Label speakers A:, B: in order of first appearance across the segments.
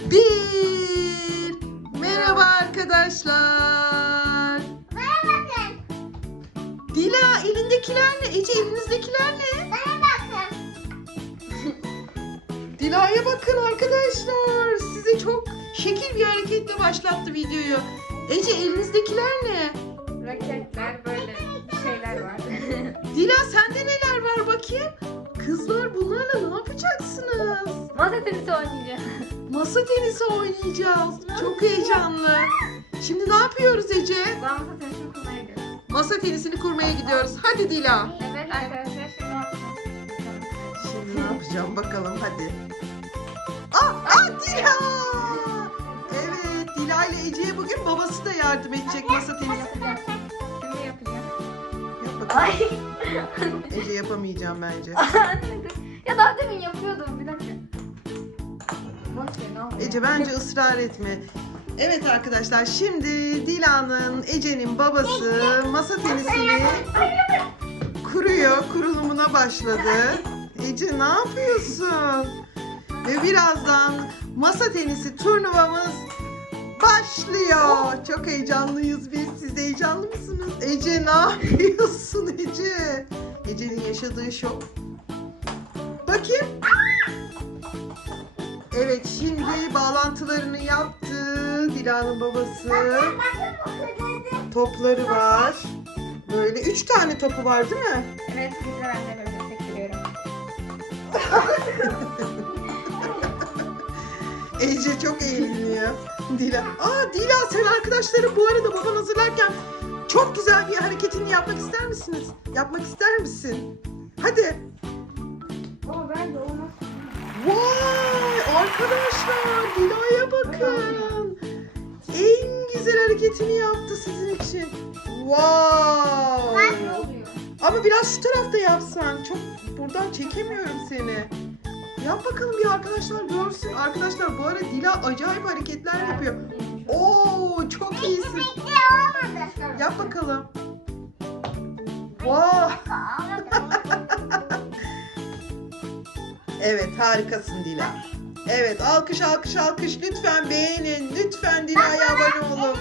A: Bir. Merhaba arkadaşlar.
B: Bana bakın.
A: Dila elindekiler ne? Ece elinizdekiler ne?
B: Bana bakın.
A: Dila'ya bakın arkadaşlar. Size çok şekil bir hareketle başlattı videoyu. Ece elinizdekiler ne?
C: Raketler böyle şeyler var.
A: Dila sende neler var bakayım? Kızlar bunlarla ne yapacaksınız?
C: Masa tenisi oynayacağız.
A: Masa tenisi oynayacağız. Çok heyecanlı. Şimdi ne yapıyoruz Ece?
C: Ben masa tenisini kurmaya gidiyorum.
A: Masa tenisini kurmaya gidiyoruz. Hadi Dila.
C: Evet arkadaşlar şimdi ne yapacağız?
A: Şimdi ne yapacağım bakalım hadi. Dila! Evet Dila ile Ece'ye bugün babası da yardım edecek masa tenisi.
C: Şimdi yapacağım.
A: Yap bakalım.
C: Ay.
A: Ece yapamayacağım bence.
C: Ya daha demin yapıyordum. Bir dakika. Boş ver ne oluyor?
A: Ece bence ısrar etme. Evet arkadaşlar şimdi Dila'nın, Ece'nin babası masa tenisini kuruyor. Kurulumuna başladı. Ece ne yapıyorsun? Ve birazdan masa tenisi turnuvamız başlıyor. Çok heyecanlıyız biz. Siz de heyecanlı mısınız? Ece ne yapıyorsun Ece? Ece'nin yaşadığı şok. Bakayım. Evet şimdi bağlantılarını yaptı Dila'nın babası. Topları var. Böyle 3 tane topu var değil mi?
C: Evet bir de ben de böyle sektiriyorum.
A: Ece çok eğleniyor. Dila. Dila sen arkadaşları bu arada baban hazırlarken çok güzel bir hareketini yapmak ister misiniz? Yapmak ister misin? Hadi.
C: Ama bence olmaz.
A: Vay arkadaşlar Dila'ya bakın. En güzel hareketini yaptı sizin için. Wow.
C: Ne oluyor?
A: Ama biraz şu tarafta yapsan. Çok buradan çekemiyorum seni. Yap bakalım bir arkadaşlar görsün. Arkadaşlar bu arada Dila acayip hareketler yapıyor. Oo çok iyisin. Yap bakalım. Wow. Evet harikasın Dila. Evet alkış alkış alkış. Lütfen beğenin. Lütfen Dila'ya abone olun.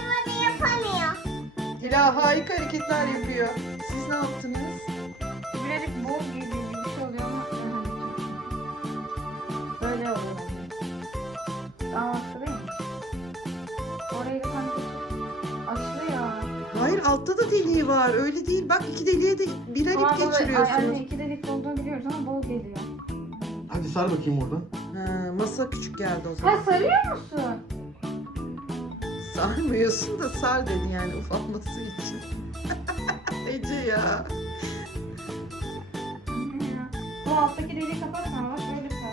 A: Dila harika hareketler yapıyor. Siz ne yaptınız?
C: Birazcık bol gibi bir şey oluyor ama böyle oluyor. Daha mantıklı değil mi? Orayı da sanki açılıyor.
A: Hayır altta da deliği var. Öyle değil. Bak iki deliğe de birer ip
C: Anne
A: geçiriyorsunuz.
C: iki delik olduğunu biliyoruz ama bol geliyor.
D: Hadi sar bakayım oradan.
A: Masa küçük geldi o
C: Ha
A: zaman.
C: sarıyor musun?
A: Sarmıyorsun da sar dedi yani ufalması için. Ece ya.
C: Bu alttaki deliği kapatma bak böyle sar.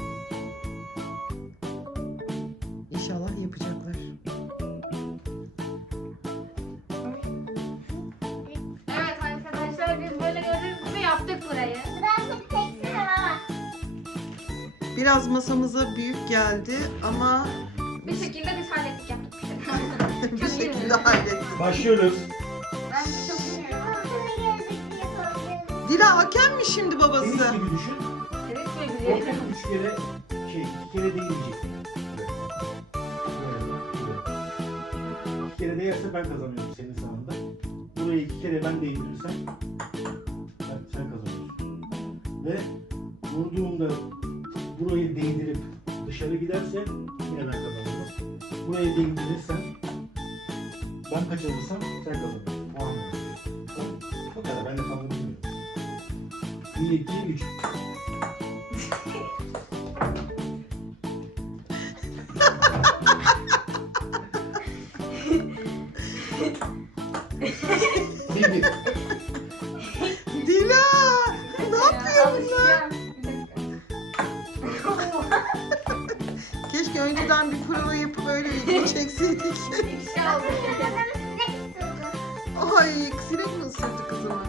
A: İnşallah yapacaklar.
C: Evet arkadaşlar biz böyle gördüğünüz gibi yaptık burayı.
A: Biraz masamıza büyük geldi ama
C: Bir şekilde biz hallettik yaptık bir şey.
A: bir
C: Çok iyi
A: şekilde
C: mi?
A: hallettik.
D: Başlıyoruz.
C: Ben çok bilmiyorum.
A: Dila hakem mi şimdi babası?
D: Tenis gibi düşün.
C: Evet mi
D: Orta
C: biliyorum?
D: 3 kere iki kere değmeyecek. İki kere değerse ben kazanıyorum senin sahanda. Burayı 2 kere ben değdirirsem sen kazanıyorsun. Ve vurduğumda burayı değdirip dışarı giderse yine ben kazanıyorum. Burayı değdirirsen ben kaçırırsam sen kazanıyorsun. O anlamda. O kadar. Ben de tam bunu bilmiyorum. 1, 2, 3. Bir.
A: Dila! Ne yapıyorsun lan? Keşke önceden bir prova yapıp öyle video çekseydik. Ay sinek mi ısırdı kızımı?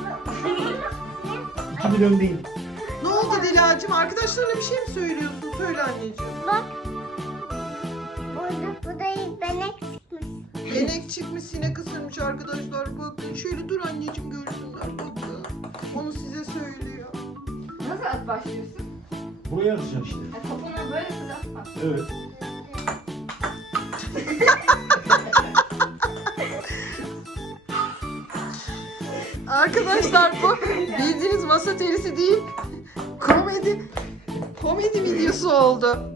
D: 2 milyon değil.
A: Ne oldu Dilacığım? Arkadaşlarına bir şey mi söylüyorsun? Söyle anneciğim.
B: Bak. Burada benek çıkmış.
A: Yenek çıkmış sinek ısırmış arkadaşlar. Bakın şöyle dur anneciğim görsünler. Bakın. Onu size söylüyor.
C: Nasıl at başlıyorsun?
D: Buraya atacaksın işte.
C: Topunu böyle sıra atma.
D: Evet.
A: Arkadaşlar bu bildiğiniz masa tenisi değil. Komedi videosu oldu.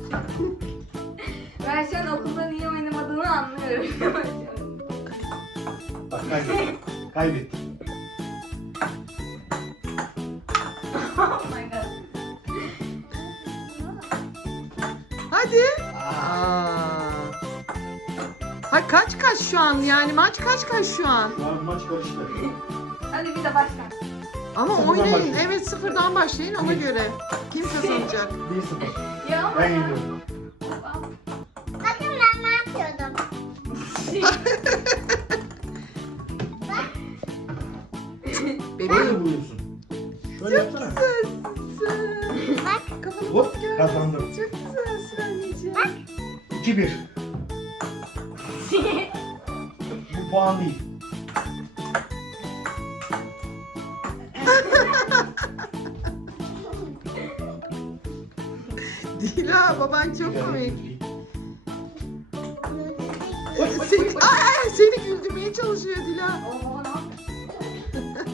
C: Ben şu an okulda niye oynamadığını anlıyorum.
D: Bak kaybettim. Kaybettim.
C: Oh my god.
A: Hadi. Ha kaç şu an yani maç kaç şu an?
D: Şu an maç karıştı.
C: Hadi bir de başla.
A: Ama
D: Sıfırdan
A: oynayın.
D: başlayın.
A: Evet sıfırdan başlayın ona göre. Kim kazanacak?
D: 1-0.
C: Ya ama
D: Ben
C: ya.
D: yeniyorum.
B: Bakın ben ne yapıyordum.
A: Bebeğim.
D: Böyle vuruyorsun. Şöyle yapsana.
B: Bak.
A: Kafanı
D: Hop
A: bak gel.
D: kazandım.
A: Çok güzelsin anneciğim.
D: 2-1. Bu puan değil.
A: Dila baban çok komik.
D: Oy, oy,
A: Seni,
D: oy, oy.
A: seni güldürmeye çalışıyor Dila.
C: Oo, ne yapıyorsun?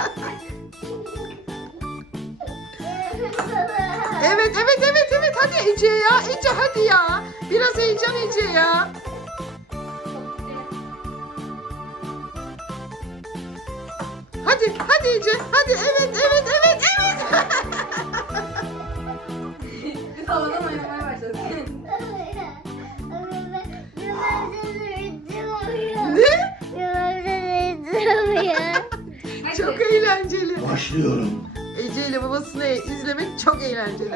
A: Evet hadi Ece ya. Ece hadi ya. Biraz heyecan Ece ya. Hadi Ece. Hadi evet.
C: Biz havadan oynamaya başladık.
A: Ne?
C: Hadi.
A: Çok eğlenceli.
D: Başlıyorum.
A: Ece ile babasını izlemek çok eğlenceli.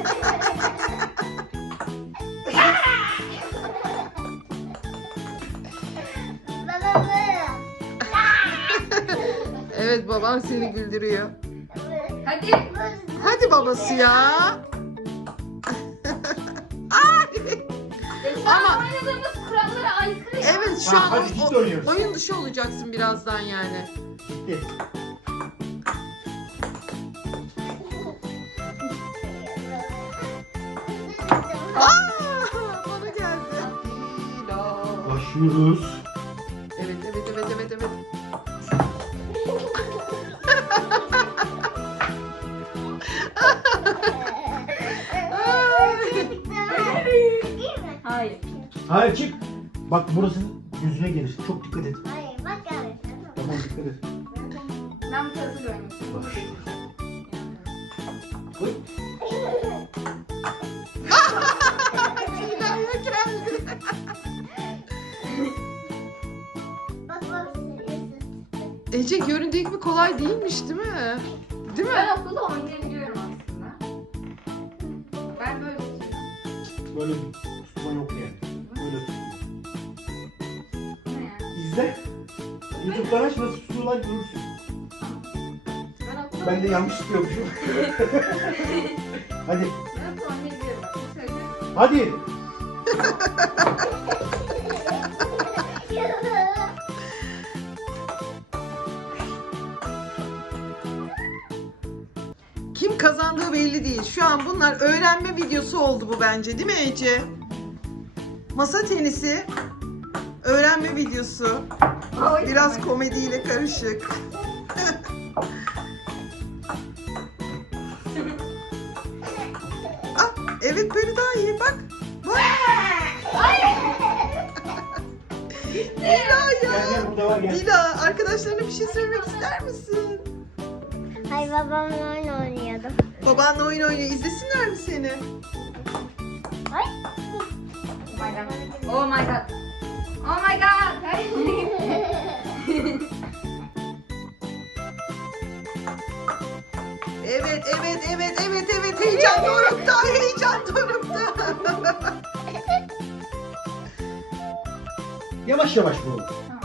A: Evet baban seni güldürüyor.
C: Hadi.
A: Hadi babası ya.
C: Şu an
A: Ama-
C: oynadığımız kurallara aykırı ya.
A: Evet şu
D: Ha,
A: an
D: hadi ciddi oynuyoruz.
A: oyun dışı olacaksın birazdan yani.
D: Gitti.
A: Bana geldi. Dila.
D: Başlıyoruz.
A: Evet.
C: Hayır.
D: Hayır çık. Bak burası yüzüne gelir. Çok dikkat et.
B: Hayır bak abi.
D: Tamam dikkat et.
C: Ben bu tarafı görmek istiyorum.
D: Oy.
A: Dila'ya geldi.
B: Bak bak.
A: Ece göründüğü gibi kolay değilmiş değil mi? Değil mi?
C: Ben okulda oynayabiliyorum aslında. Ben böyle tutuyorum.
D: Böyle bir tutma yok yani. Böyle tutuyor.
C: Ne yani?
D: İzle. YouTube'dan aç nasıl tutuyorlar görürsün.
C: Ben okulda
D: Ben de yanlış tutuyormuşum. Hadi.
C: Ben okulda oynayabiliyorum. Bak, bir söyleyeyim.
D: Hadi.
A: Kim kazandığı belli değil. Şu an bunlar öğrenme videosu oldu bu bence değil mi Ece? Masa tenisi öğrenme videosu.
C: Oy.
A: Biraz komediyle karışık. Ah, evet böyle daha iyi bak. Bak. Dila
D: Gel
A: ya.
D: gel burada var gel.
A: Dila arkadaşlarına bir şey söylemek ister misin?
B: Hayır babamla oyun oynuyordum.
A: Babanla oyun oynuyor. İzlesinler mi seni?
B: Ay.
C: Oh my god. Oh my god. Oh my god.
A: Evet. Heyecan dorukta.
D: Yavaş yavaş vur.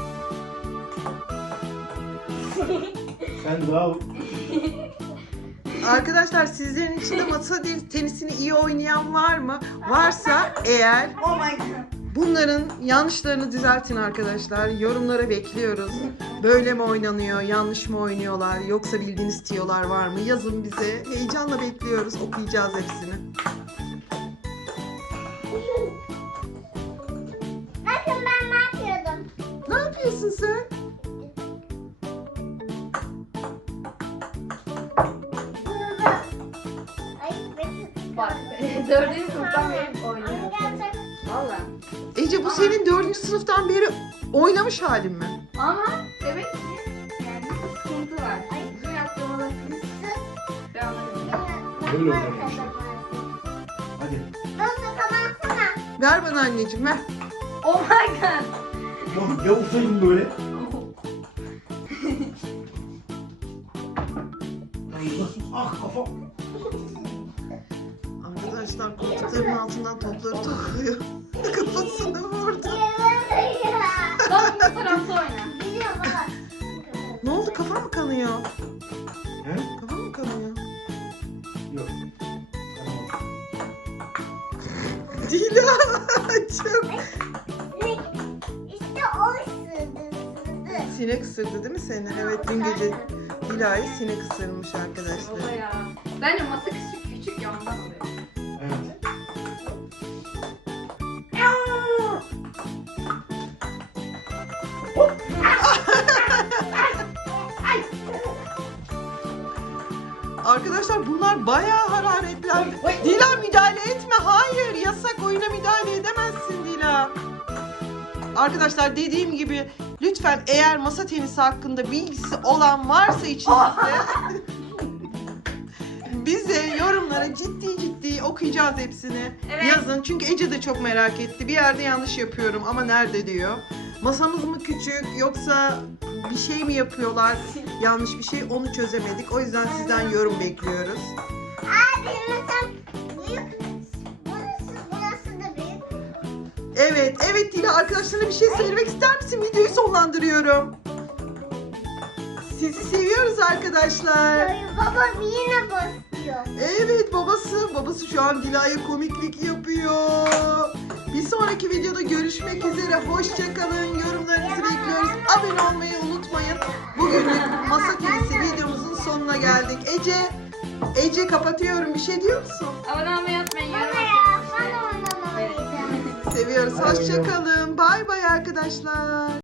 D: Sen daha
A: Arkadaşlar sizlerin içinde masa tenisini iyi oynayan var mı? Varsa eğer
C: Oh my god.
A: bunların yanlışlarını düzeltin arkadaşlar. Yorumlara bekliyoruz. Böyle mi oynanıyor? Yanlış mı oynuyorlar? Yoksa bildiğiniz tiyolar var mı? Yazın bize. Heyecanla bekliyoruz. Okuyacağız hepsini. yapıyorsun sen?
B: Ay Betül.
C: Bak 4. sınıftan beri oynuyorum.
B: Gerçek.
C: Valla.
A: Ece bu senin 4. sınıftan beri oynamış halin mi?
C: Ama demek ki yani bir sıkıntı var. Bizim yaptığımız ben anlamadım.
D: Böyle oynamış. Hadi.
B: Nasıl kamarsana?
A: Ver bana anneciğim ver.
C: Oh my god.
D: Ya uzaydın böyle. Ah kafam.
A: Arkadaşlar koltukların altından topları topluyor. Kafasını vurdu.
C: Bak bu tarafta oyna.
B: Biliyorum baba.
A: Ne oldu, kafan mı kanıyor?
D: He?
A: Kafan mı kanıyor?
D: Yok. Tamam.
A: Dila çok.
B: İşte o ısırdı.
A: Sinek ısırdı değil mi seni? Evet, dün gece Dila'yı sinek ısırmış
C: Baba
A: arkadaşlar.
C: ya. Bence masa küçük ya ondan oluyor.
D: Evet.
A: Arkadaşlar bunlar bayağı hararetlendi. Dila müdahale etme. Hayır, yasak, oyuna müdahale edemezsin Dila. Arkadaşlar dediğim gibi lütfen eğer masa tenisi hakkında bilgisi olan varsa içinizde bize yorumlara ciddi okuyacağız hepsini.
C: Evet.
A: Yazın çünkü Ece de çok merak etti. Bir yerde yanlış yapıyorum ama nerede diyor. Masamız mı küçük yoksa bir şey mi yapıyorlar? Yanlış bir şey, onu çözemedik. O yüzden sizden yorum bekliyoruz.
B: Abi mesela büyük. Burası da büyük.
A: Evet Dila, arkadaşlarına bir şey söylemek ister misin? Videoyu sonlandırıyorum. Sizi seviyoruz arkadaşlar.
B: Baba yine basıyor.
A: Evet, babası şu an Dila'ya komiklik yapıyor. Bir sonraki videoda görüşmek üzere. Hoşça kalın. Yorumlarınızı bekliyoruz. Abone olmayı unutmayın. Bugünlük masa tenisi videomuzun sonuna geldik. Ece kapatıyorum. Bir şey diyor musun?
C: Abone olmayı unutmayın.
B: Baba
C: yorum
B: ya
C: atın.
B: ben oynamalıydım.
A: Seviyoruz. Hoşça kalın. Bay bay arkadaşlar.